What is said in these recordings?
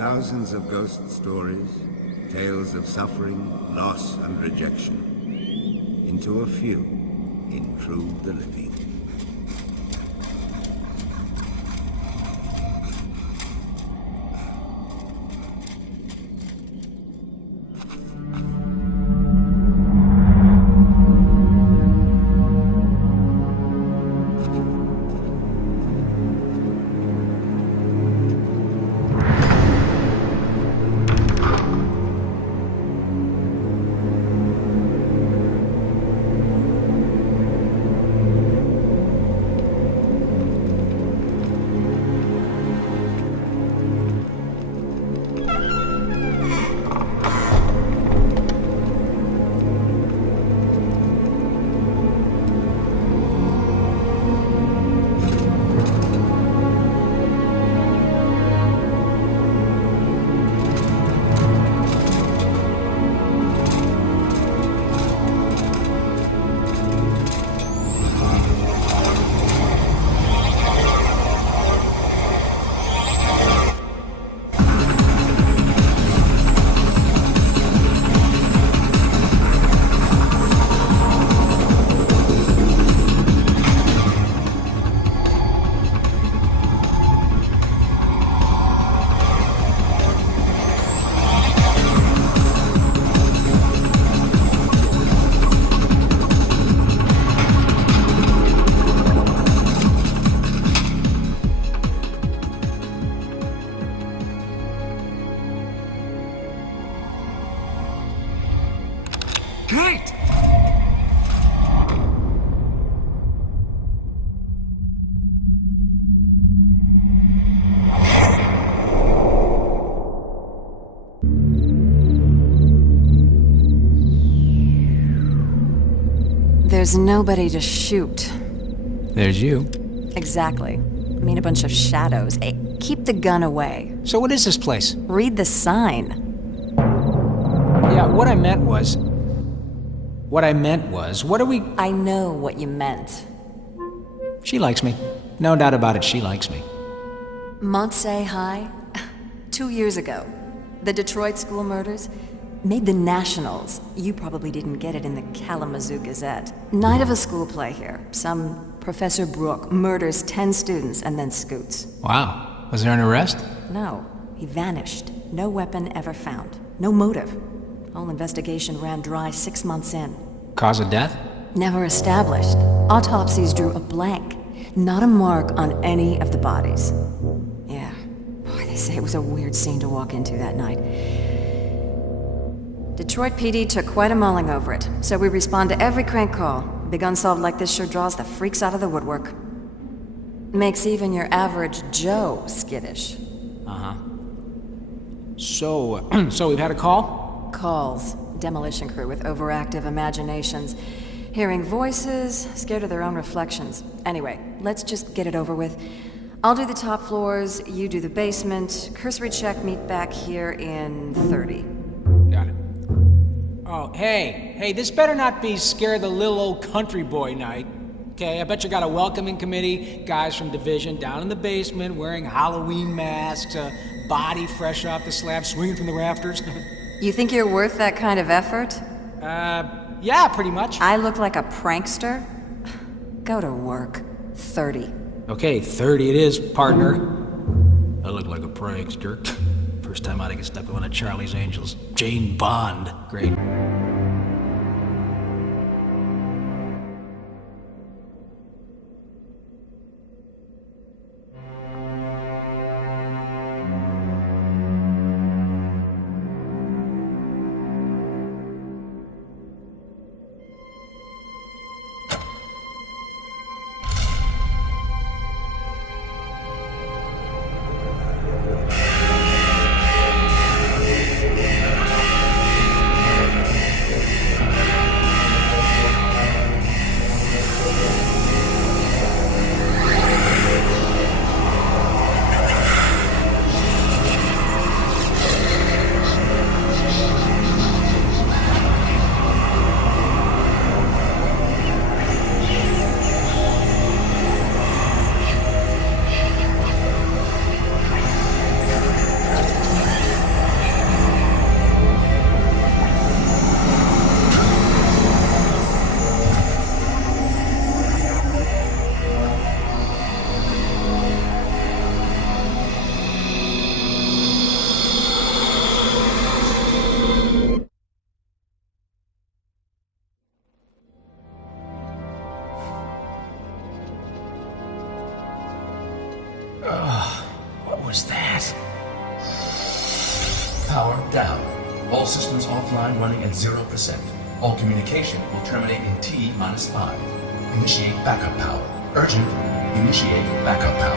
Thousands of ghost stories, tales of suffering, loss, and rejection. Into a few intrude the living. Kate! There's nobody to shoot. There's you. Exactly. I mean, a bunch of shadows. Hey, keep the gun away. So what is this place? Read the sign. Yeah, what I meant was, what are we... I know what you meant. She likes me. No doubt about it, she likes me. Montse High? 2 years ago. The Detroit school murders made the Nationals. You probably didn't get it in the Kalamazoo Gazette. Night of a school play here. Some Professor Brooke murders 10 students and then scoots. Wow. Was there an arrest? No. He vanished. No weapon ever found. No motive. Whole investigation ran dry 6 months in. Cause of death? Never established. Autopsies drew a blank. Not a mark on any of the bodies. Yeah. Boy, they say it was a weird scene to walk into that night. Detroit PD took quite a mulling over it, so we respond to every crank call. Big unsolved like this sure draws the freaks out of the woodwork. Makes even your average Joe skittish. Uh-huh. So we've had a call? Calls. Demolition crew with overactive imaginations. Hearing voices, scared of their own reflections. Anyway, let's just get it over with. I'll do the top floors, you do the basement. Cursory check, meet back here in 30. Got it. Oh, hey, this better not be scare the little old country boy night. Okay, I bet you got a welcoming committee, guys from Division down in the basement wearing Halloween masks, a body fresh off the slab swinging from the rafters. You think you're worth that kind of effort? Yeah, pretty much. I look like a prankster? Go to work. 30. Okay, 30 it is, partner. I look like a prankster. First time I get stuck with one of Charlie's Angels. Jane Bond. Great. What was that? Power down. All systems offline running at 0%. All communication will terminate in T-5. Initiate backup power. Urgent. Initiate backup power.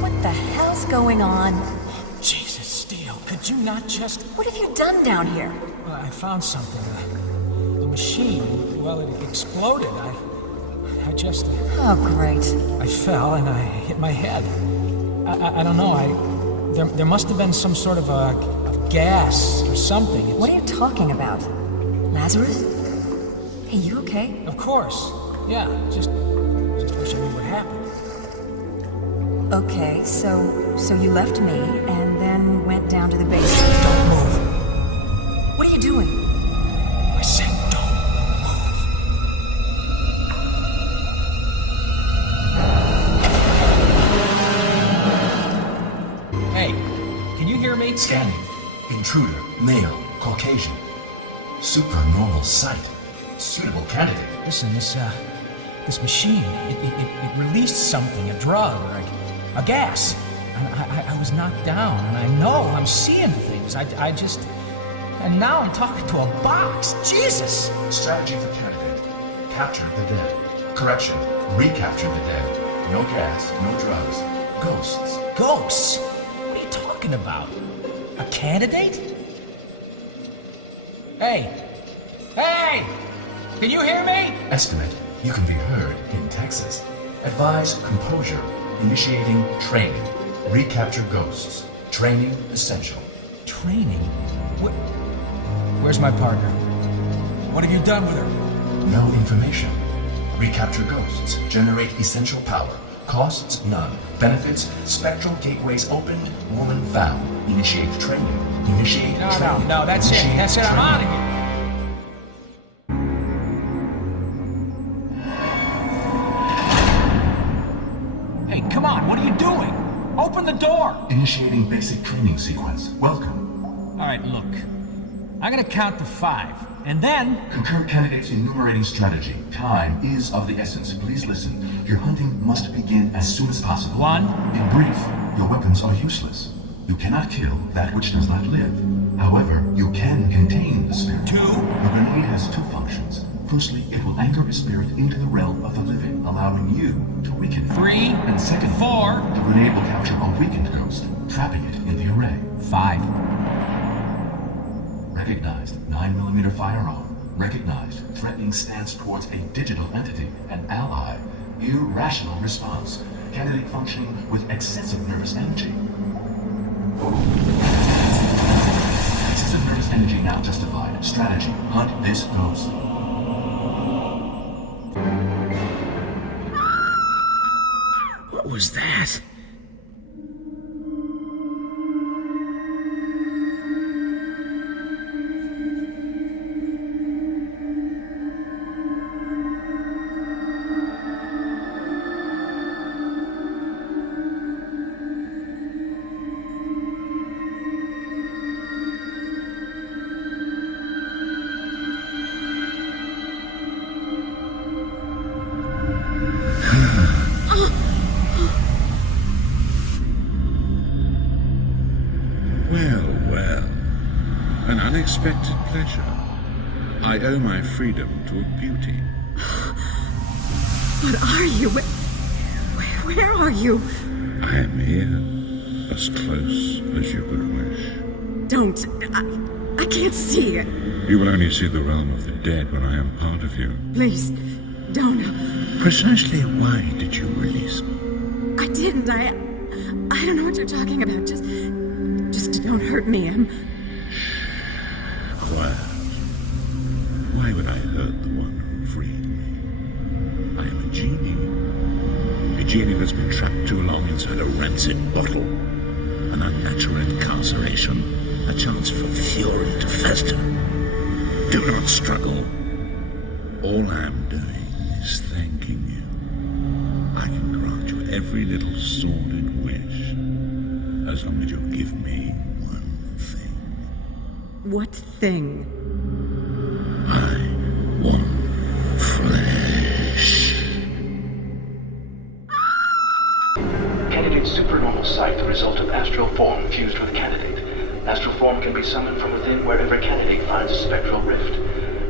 What the hell's going on? Jesus, Steele, could you not just... What have you done down here? Well, I found something. The machine, well, it exploded. I just... Oh, great. I fell and I hit my head. I don't know, there must have been some sort of a gas or something. What are you talking about? Lazarus? Hey, you okay? Of course. Yeah, just wish I knew what happened. Okay, so you left me and then went down to the basement. Don't move. What are you doing? I said don't move. Hey, can you hear me? Scanning. Intruder. Male. Caucasian. Supernormal sight. Suitable candidate. Listen, this machine, it released something, a drug or a gas. I was knocked down, and I know I'm seeing things. I just... And now I'm talking to a box. Jesus! Strategy for candidate. Capture the dead. Correction. Recapture the dead. No gas, no drugs. Ghosts. Ghosts? What are you talking about? A candidate? Hey! Hey! Can you hear me? Estimate. You can be heard in Texas. Advise composure. Initiating training. Recapture ghosts. Training essential. Training? Where's my partner? What have you done with her? No information. Recapture ghosts. Generate essential power. Costs none. Benefits. Spectral gateways opened. Woman found. Initiate training. Initiate training. No, that's it. That's it. I'm out of here. Hey, come on. What are you doing? Open the door. Initiating basic training sequence. Welcome. All right, look. I'm gonna count to 5, and then... Concur candidates enumerating strategy. Time is of the essence. Please listen. Your hunting must begin as soon as possible. 1. In brief, your weapons are useless. You cannot kill that which does not live. However, you can contain the spirit. 2. The grenade has 2 functions. Firstly, it will anchor a spirit into the realm of the living, allowing you to weaken it. 3. And second, 4. the grenade will capture a weakened ghost, trapping it in the array. 5. Recognized 9mm firearm. Recognized threatening stance towards a digital entity, an ally. Irrational response. Candidate functioning with excessive nervous energy. Excessive nervous energy now justified. Strategy. Hunt this ghost. What was that? Well, an unexpected pleasure. I owe my freedom to a beauty. What are you? Where are you? I am here, as close as you could wish. Don't. I can't see it. You will only see the realm of the dead when I am part of you. Please, don't. Precisely why did you release me? I didn't. I don't know what you're talking about. Just don't hurt me. Quiet. Why would I hurt the one who freed me? I am a genie. A genie that's been trapped too long inside a rancid bottle. An unnatural incarceration. A chance for fury to fester. Do not struggle. All I'm doing is thanking you. I can grant you every little sordid wish, as long as you give me one thing. What thing? I want flesh. Candidate supernormal sight, the result of astral form fused with candidate. Astral form can be summoned from within wherever candidate finds a spectral rift.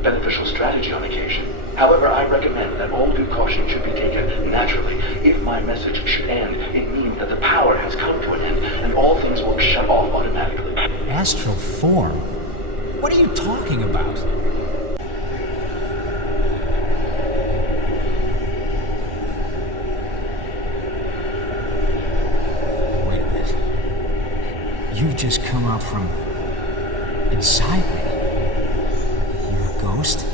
Beneficial strategy on occasion. However, I recommend that all due caution should be taken naturally. If my message should end, it means that the power has come to an end, and all things will shut off automatically. Astral form? What are you talking about? Wait a minute. You've just come out from inside me. You're a ghost?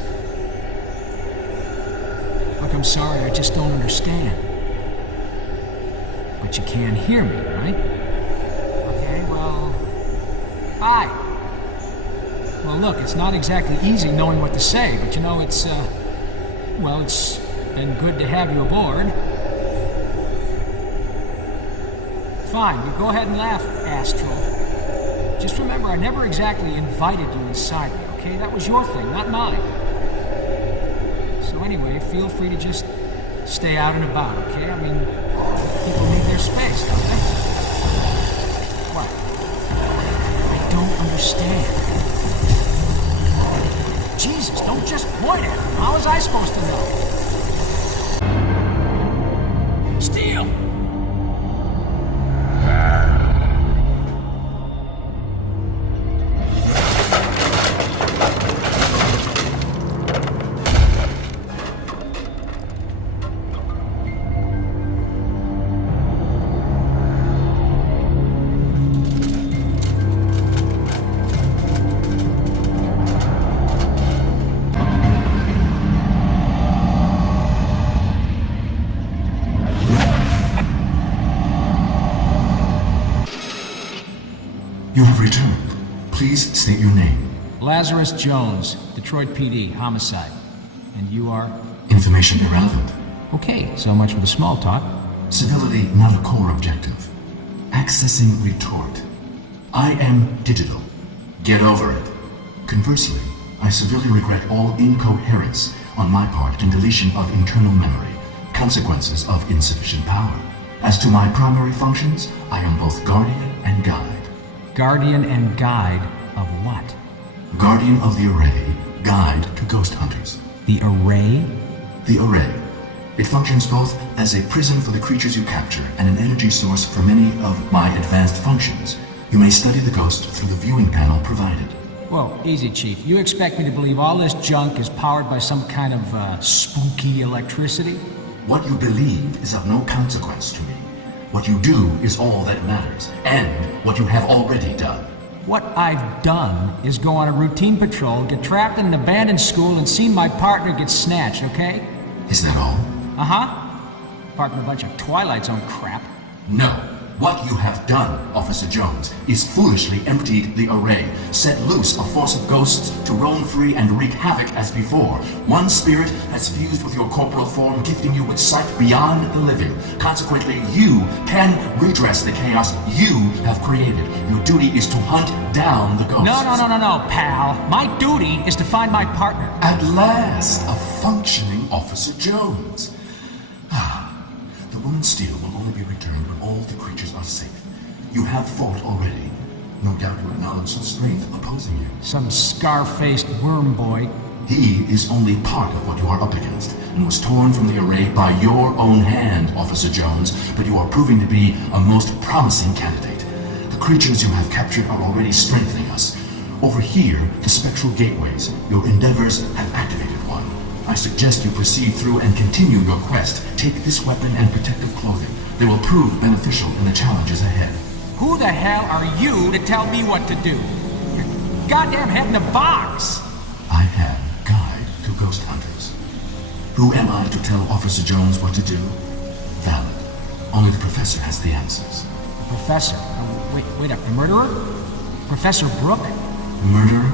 Look, I'm sorry, I just don't understand. But you can't hear me, right? Okay, well... Hi! Well, look, it's not exactly easy knowing what to say, but you know, it's been good to have you aboard. Fine, you go ahead and laugh, Astral. Just remember, I never exactly invited you inside me, okay? That was your thing, not mine. So anyway, feel free to just stay out and about, okay? I mean, people need their space, don't they? What? I don't understand. Jesus, don't just point at me. How was I supposed to know? Steal! You have returned. Please state your name. Lazarus Jones, Detroit PD, homicide. And you are? Information irrelevant. Okay, so much for the small talk. Civility not a core objective. Accessing retort. I am digital. Get over it. Conversely, I severely regret all incoherence on my part and deletion of internal memory, consequences of insufficient power. As to my primary functions, I am both guardian and guide. Guardian and guide of what? Guardian of the Array, guide to ghost hunters. The Array? The Array. It functions both as a prison for the creatures you capture and an energy source for many of my advanced functions. You may study the ghost through the viewing panel provided. Whoa, easy, Chief. You expect me to believe all this junk is powered by some kind of, spooky electricity? What you believe is of no consequence to me. What you do is all that matters, and what you have already done. What I've done is go on a routine patrol, get trapped in an abandoned school, and seen my partner get snatched, okay? Is that all? Uh-huh. Apart from a bunch of Twilight Zone crap. No. What you have done, Officer Jones, is foolishly emptied the Array, set loose a force of ghosts to roam free and wreak havoc as before. One spirit has fused with your corporal form, gifting you with sight beyond the living. Consequently, you can redress the chaos you have created. Your duty is to hunt down the ghosts. No, pal. My duty is to find my partner. At last, a functioning Officer Jones. The woman's steel will only be returned when all the creatures are safe. You have fought already. No doubt you acknowledge some strength opposing you. Some scar-faced worm boy. He is only part of what you are up against, and was torn from the Array by your own hand, Officer Jones, but you are proving to be a most promising candidate. The creatures you have captured are already strengthening us. Over here, the spectral gateways, your endeavors have activated one. I suggest you proceed through and continue your quest. Take this weapon and protective clothing. They will prove beneficial in the challenges ahead. Who the hell are you to tell me what to do? Your goddamn head in a box! I am guide to ghost hunters. Who am I to tell Officer Jones what to do? Valid. Only the professor has the answers. The professor? Wait up, the murderer? Professor Brooke? Murderer?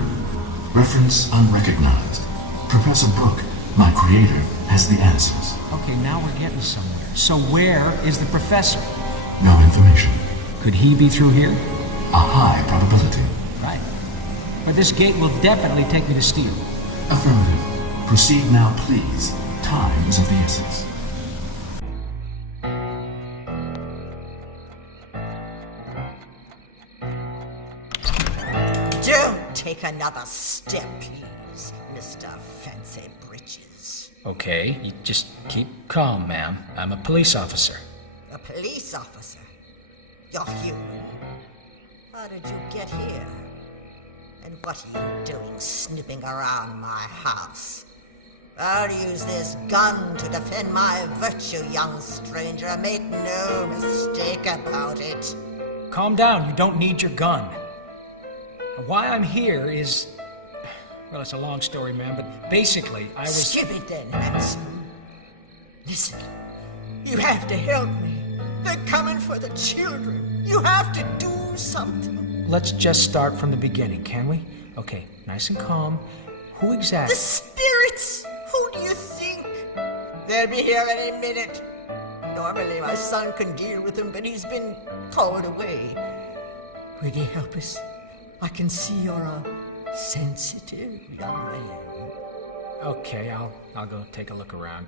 Reference unrecognized. Professor Brooke My creator has the answers. Okay, now we're getting somewhere. So where is the professor? No information. Could he be through here? A high probability. Right. But this gate will definitely take me to Steel. Affirmative. Proceed now, please. Time is of the essence. Don't take another step, please, Mr. Fancy Britches. Okay, you just keep calm, ma'am. I'm a police officer. A police officer? You're human. How did you get here? And what are you doing snooping around my house? I'll use this gun to defend my virtue, young stranger. Make no mistake about it. Calm down, you don't need your gun. Why I'm here is... well, it's a long story, ma'am, but basically, I was... Skip it then, handsome. Listen, you have to help me. They're coming for the children. You have to do something. Let's just start from the beginning, can we? Okay, nice and calm. Who exactly... The spirits! Who do you think? They'll be here any minute. Normally my son can deal with them, but he's been called away. Will you help us? I can see you're a sensitive young man. Okay, I'll go take a look around.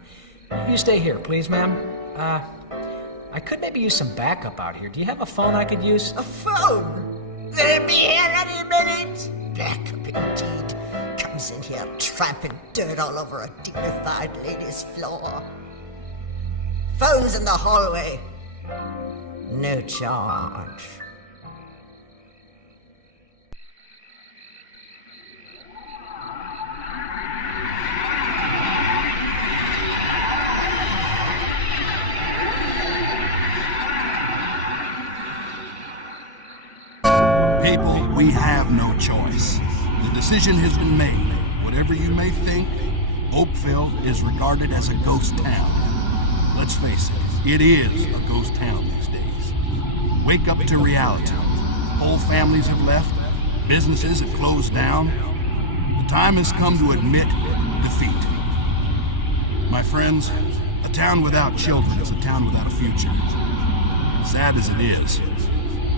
You stay here, please, ma'am. I could maybe use some backup out here. Do you have a phone I could use? A phone? They'll be here any minute. Backup indeed. Comes in here tramping dirt all over a dignified lady's floor. Phone's in the hallway. No charge. People, we have no choice. The decision has been made. Whatever you may think, Oakville is regarded as a ghost town. Let's face it is a ghost town these days. Wake up to reality. Whole families have left. Businesses have closed down. The time has come to admit defeat. My friends, a town without children is a town without a future. Sad as it is,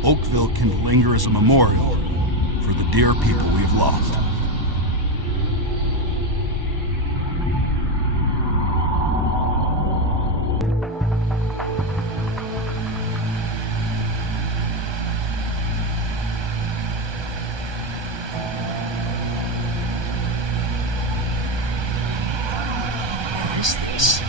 Oakville can linger as a memorial for the dear people we've lost. What is this?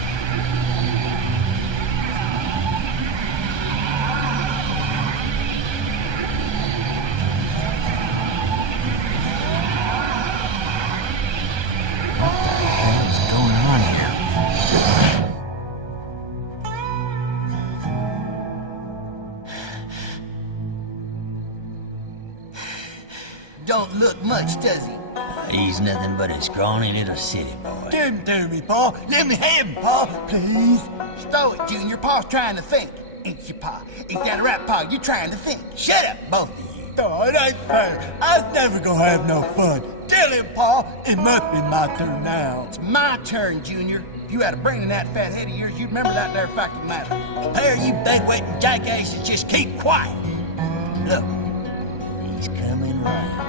Don't look much, does he? He's nothing but a scrawny little city boy. Give him to me, Pa. Let me have him, Pa, please. Stow it, Junior. Pa's trying to think. Ain't you, Pa? Ain't that right, Pa? You trying to think. Shut up, both of you. Oh, it ain't fair. I was never gonna have no fun. Tell him, Pa. It must be my turn now. It's my turn, Junior. If you had a brain in that fat head of yours, you'd remember that there fact of the matter. A pair of you bedwetting jackasses just keep quiet. Look, he's coming round.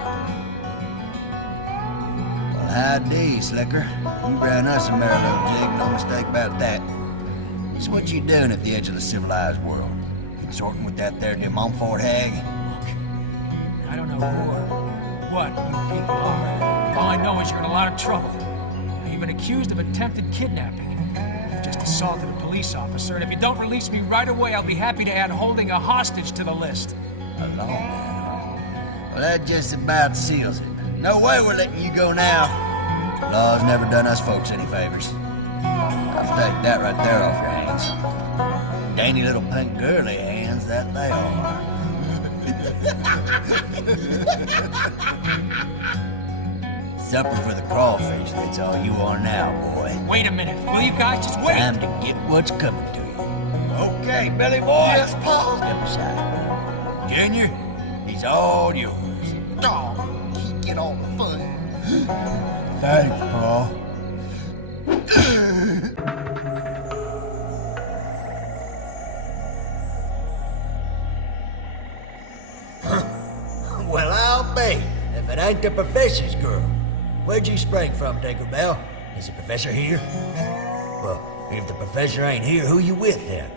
Well, howdy, Slicker. You ran us a merry little jig, no mistake about that. It's what you doing at the edge of the civilized world. Consorting with that there de Montfort hag? I don't know who or what you people are. All I know is you're in a lot of trouble. You've been accused of attempted kidnapping. You've just assaulted a police officer, and if you don't release me right away, I'll be happy to add holding a hostage to the list. A long man. Well, that just about seals it. No way we're letting you go now. Law's never done us folks any favors. I'll take that right there off your hands. Dainty little pink girly hands that they are. Supper for the crawfish, that's all you are now, boy. Wait a minute. Will you guys just wait? Time to get what's coming to you. Okay, Billy boy. Yes, Pa. Step aside. Junior, he's all yours. Oh, he get all the fun. Thanks, Pa. ain't the professor's girl. Where'd you spring from, Tinkerbell? Is the professor here? Well, if the professor ain't here, who you with then?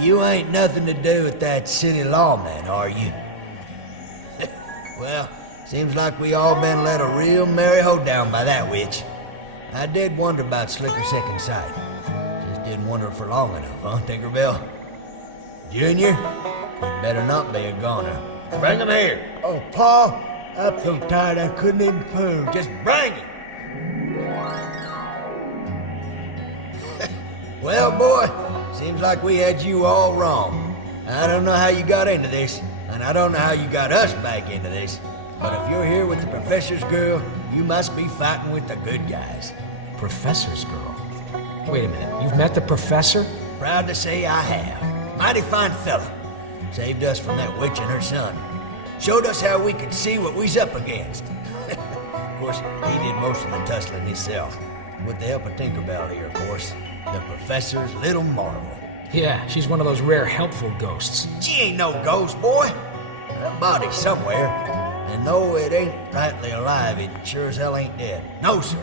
You ain't nothing to do with that city lawman, are you? Well, seems like we all been led a real merry hoedown by that witch. I did wonder about Slicker's second sight. Just didn't wonder for long enough, huh, Tinkerbell? Junior, you better not be a goner. Bring him here. Oh, Pa, I'm so tired I couldn't even poo. Just bring him. Well, boy, seems like we had you all wrong. I don't know how you got into this, and I don't know how you got us back into this, but if you're here with the professor's girl, you must be fighting with the good guys. Professor's girl? Wait a minute, you've met the professor? Proud to say I have. Mighty fine fella. Saved us from that witch and her son. Showed us how we could see what we's up against. Of course, he did most of the tussling himself. With the help of Tinkerbell here, of course. The professor's little marvel. Yeah, she's one of those rare helpful ghosts. She ain't no ghost, boy. Her body's somewhere. And though it ain't rightly alive, it sure as hell ain't dead. No, sir.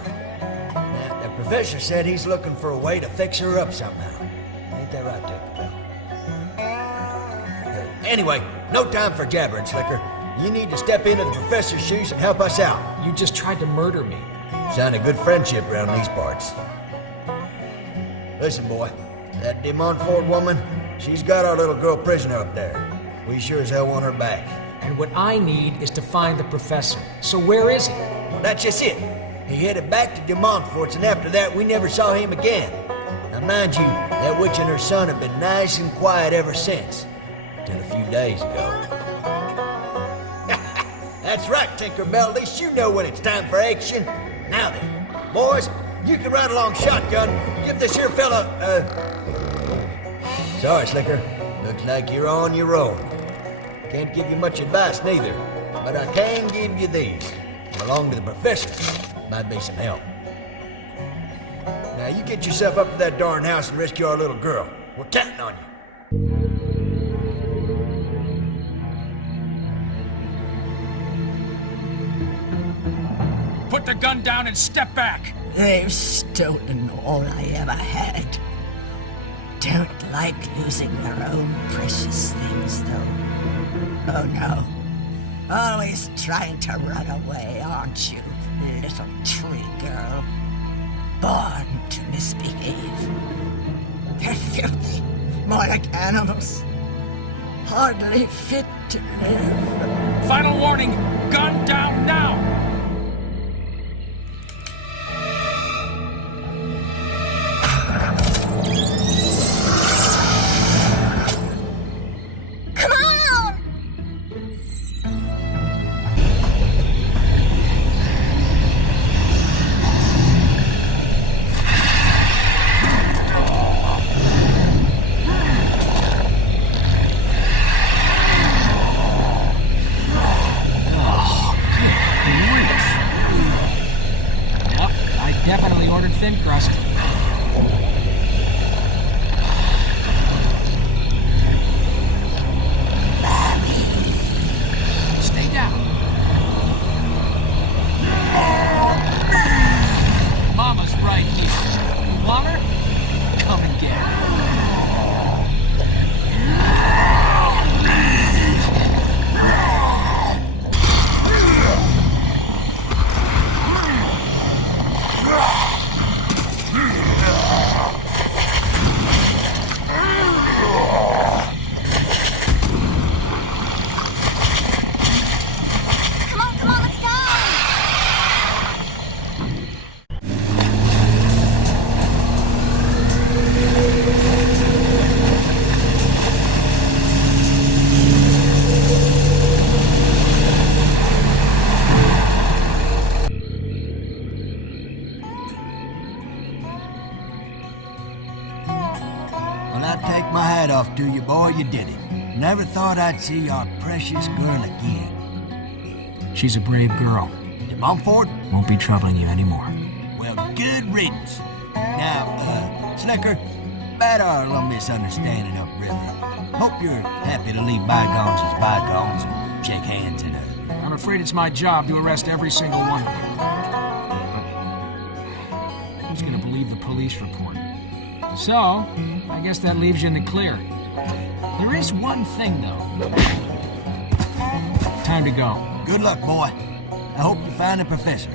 Now, the professor said he's looking for a way to fix her up somehow. Ain't that right, Tinkerbell? Anyway, no time for jabbering, Slicker. You need to step into the professor's shoes and help us out. You just tried to murder me. Sign a good friendship around these parts. Listen, boy, that De Montfort woman, she's got our little girl prisoner up there. We sure as hell want her back. And what I need is to find the professor. So where is he? Well, that's just it. He headed back to De Montfort's, and after that, we never saw him again. Now, mind you, that witch and her son have been nice and quiet ever since. Till a few days ago. That's right, Tinkerbell. At least you know when it's time for action. Now then, boys, you can ride along shotgun. Give this here fella, Sorry, Slicker. Looks like you're on your own. Can't give you much advice, neither. But I can give you these. Belong to the professor. Might be some help. Now, you get yourself up to that darn house and rescue our little girl. We're counting on you. Put the gun down and step back. They've stolen all I ever had. Don't like losing their own precious things, though. Oh, no. Always trying to run away, aren't you, little tree girl? Born to misbehave. They're filthy, more like animals. Hardly fit to live. Final warning, gun down now! Definitely ordered thin crust. Stay down. Mama's right here. Want her? Come and get her. Take my hat off to you, boy. You did it. Never thought I'd see our precious girl again. She's a brave girl. De Montfort? Won't be troubling you anymore. Well, good riddance. Now, Slicker, bad our little misunderstanding up, really. Hope you're happy to leave bygones as bygones and shake hands in a... I'm afraid it's my job to arrest every single one of them. But who's gonna believe the police report? So, I guess that leaves you in the clear. There is one thing, though. Time to go. Good luck, boy. I hope you find the professor.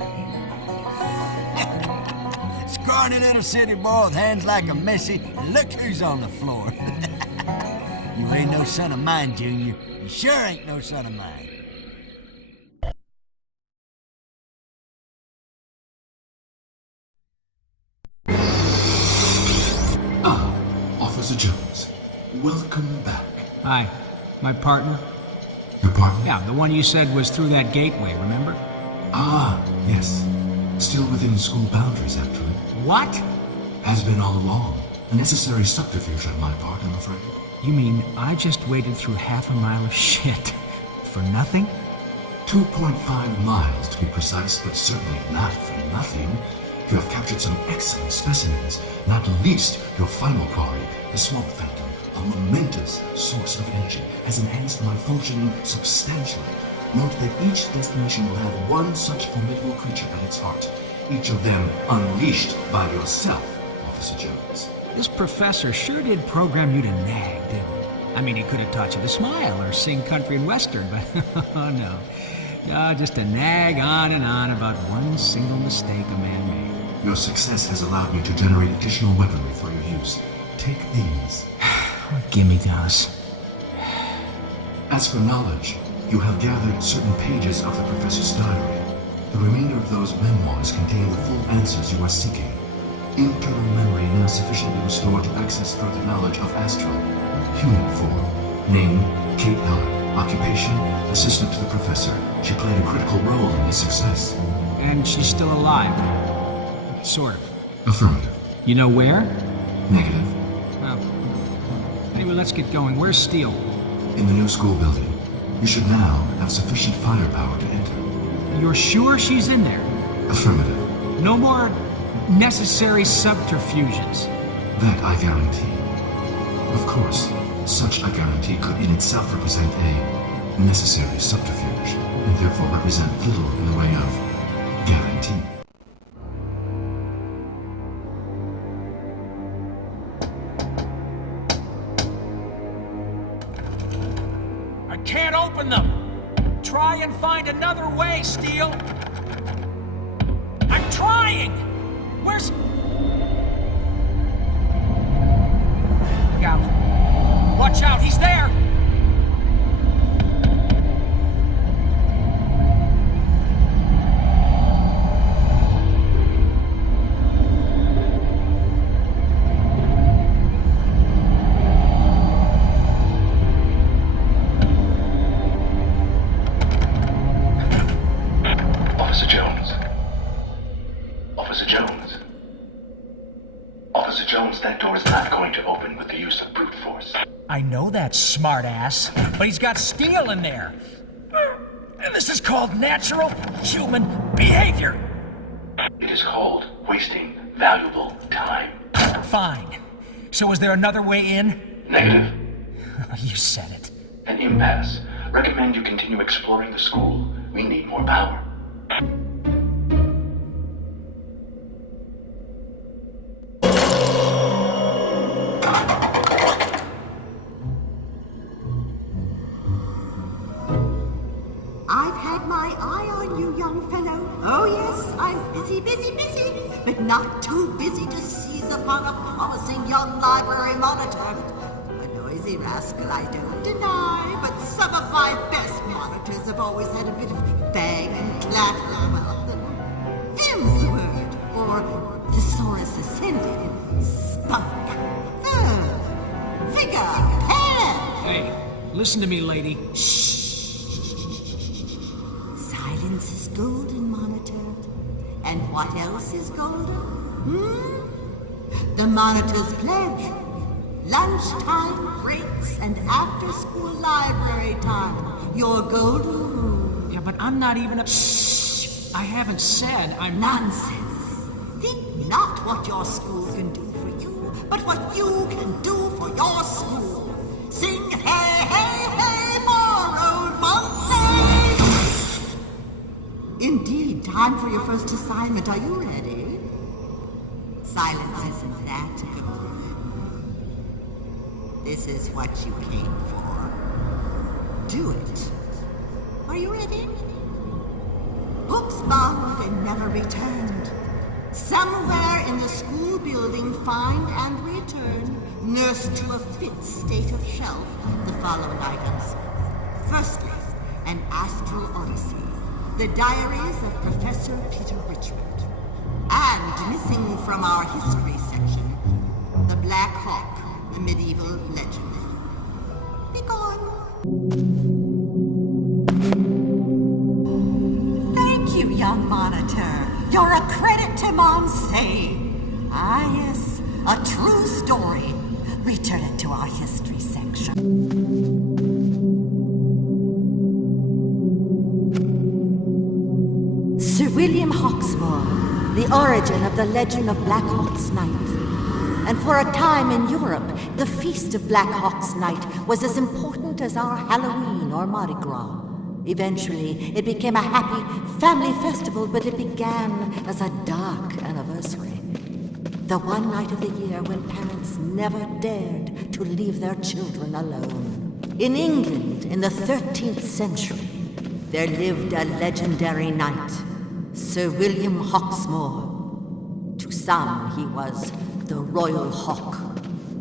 Scrawny little city boy with hands like a messy. Look who's on the floor. You ain't no son of mine, Junior. You sure ain't no son of mine. Officer Jones, welcome back. Hi. My partner? Your partner? Yeah, the one you said was through that gateway, remember? Ah, yes. Still within school boundaries, actually. What? Has been all along. A necessary subterfuge on my part, I'm afraid. You mean I just waded through half a mile of shit for nothing? 2.5 miles to be precise, but certainly not for nothing. You have captured some excellent specimens, not least your final quarry, the Swamp Phantom, a momentous source of energy, has enhanced my functioning substantially. Note that each destination will have one such formidable creature at its heart, each of them unleashed by yourself, Officer Jones. This professor sure did program you to nag, didn't he? I mean, he could have taught you to smile or sing country and western, but oh no. Just to nag on and on about one single mistake a man made. Your success has allowed me to generate additional weaponry for your use. Take these. Gimme those. As for knowledge, you have gathered certain pages of the professor's diary. The remainder of those memoirs contain the full answers you are seeking. Internal memory now sufficiently restored to access further knowledge of Astral. Human form. Name, Kate Heller. Occupation, assistant to the professor. She played a critical role in his success. And she's still alive. Sort of. Affirmative. You know where? Negative. Well, anyway, let's get going. Where's Steele? In the new school building. You should now have sufficient firepower to enter. You're sure she's in there? Affirmative. No more necessary subterfuges. That I guarantee. Of course, such a guarantee could in itself represent a necessary subterfuge, and therefore represent little in the way of guarantee. I can't open them! Try and find another way, Steele! I'm trying! Where's... Look out. Watch out, he's there! Officer Jones. Officer Jones. Officer Jones, that door is not going to open with the use of brute force. I know that, smartass, but he's got Steele in there. And this is called natural human behavior. It is called wasting valuable time. Fine. So is there another way in? Negative. You said it. An impasse. Recommend you continue exploring the school. We need more power. I've had my eye on you, young fellow. Oh yes, I'm busy, but not too busy to seize upon a promising young library monitor. A noisy rascal, I don't deny, but some of my best monitors have always had a bit of bang and clatter about them. Them's the word, or thesaurus ascended, spunk, verb, figure, pen. Hey, listen to me, lady. Shh. Silence is golden, monitor. And what else is golden? The monitor's pledge. Lunchtime, breaks, and after-school library time. Your golden rule. Yeah, but I'm not even a... Shh. I haven't said I'm... Nonsense. Think not what your school can do for you, but what you can do for your school. Sing hey, hey, hey, for old Monsey! time for your first assignment. Are you ready? Silence isn't that good. This is what you came for. Do it. Are you ready? Books borrowed and never returned. Somewhere in the school building, find and return, nursed to a fit state of shelf, the following items. Firstly, an astral odyssey, the diaries of Professor Peter Richmond. And missing from our history section, the Black Hawk, the medieval legend. Be gone. Thank you, young monitor. You're a credit to Marseille. Ah, yes, a true story. Return it to our history section. Sir William Hawksmoor, the origin of the legend of Black Hawk's Night. And for a time in Europe, the Feast of Black Hawk's Night was as important as our Halloween or Mardi Gras. Eventually, it became a happy family festival, but it began as a dark anniversary. The one night of the year when parents never dared to leave their children alone. In England, in the 13th century, there lived a legendary knight, Sir William Hawksmoor. To some, he was the Royal Hawk,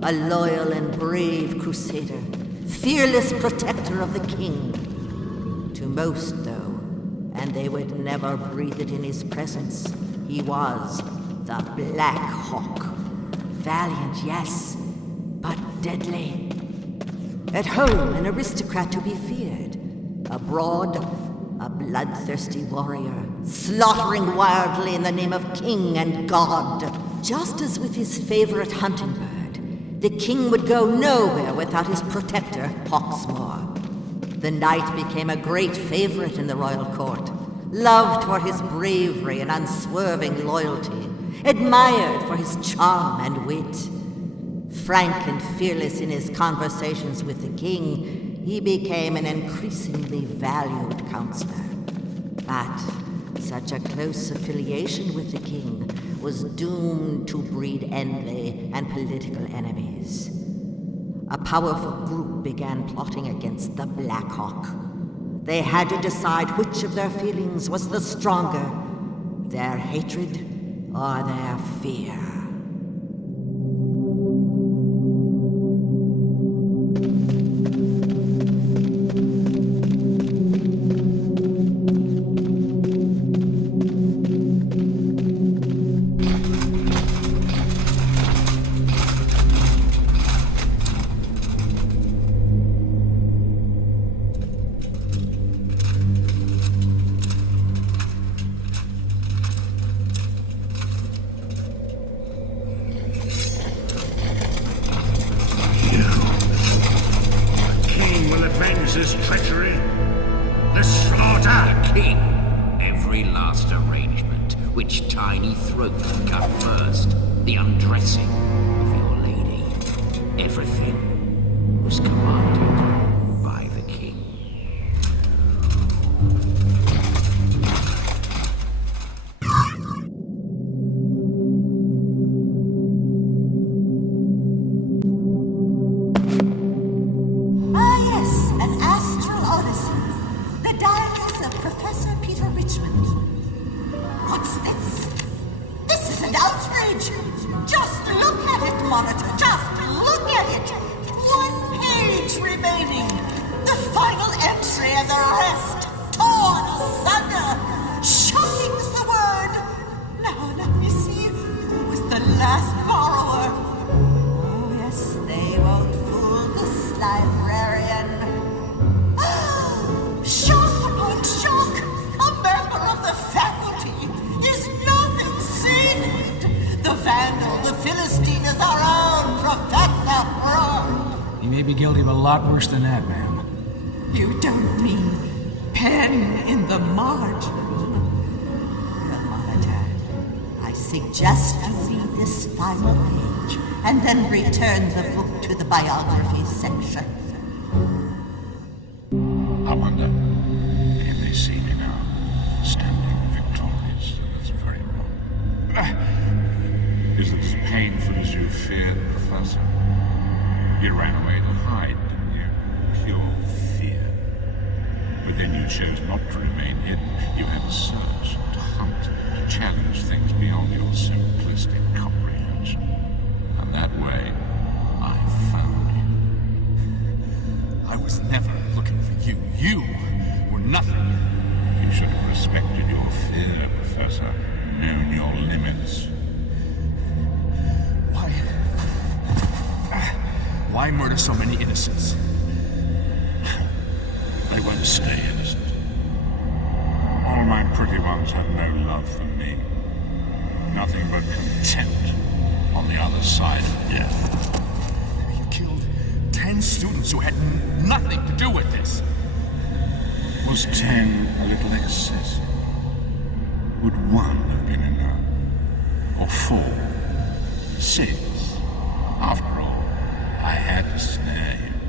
a loyal and brave crusader, fearless protector of the king. To most, though, and they would never breathe it in his presence, he was the Black Hawk. Valiant, yes, but deadly. At home, an aristocrat to be feared. Abroad, a bloodthirsty warrior, slaughtering wildly in the name of king and god. Just as with his favorite hunting bird, the king would go nowhere without his protector, Hawksmoor. The knight became a great favorite in the royal court, loved for his bravery and unswerving loyalty, admired for his charm and wit. Frank and fearless in his conversations with the king, he became an increasingly valued counselor. But such a close affiliation with the king was doomed to breed envy and political enemies. A powerful group began plotting against the Black Hawk. They had to decide which of their feelings was the stronger, their hatred or their fear. This treachery, the slaughter. The king. Every last arrangement. Which tiny throat to cut first. The undressing of your lady. Everything was commanded by the king. Worse than that, ma'am. You don't mean pen in the margin? Well, monitor, I suggest you read this final page and then return the book to the biography section. I wonder, can they see me now, standing victorious? is it as painful as you feared, Professor? You ran away to hide, didn't you? Pure fear. But then you chose not to remain hidden. You had to search, to hunt, to challenge things beyond your simplistic comprehension. And that way, I found you. I was never looking for you. You were nothing. You should have respected your fear, Professor. Known your limits. Why murder so many innocents? They won't stay innocent. All my pretty ones had no love for me. Nothing but contempt on the other side of death. You killed 10 students who had nothing to do with this. Was 10 a little excessive? Would 1 have been enough? Or 4? 6? After all, I had to snare him.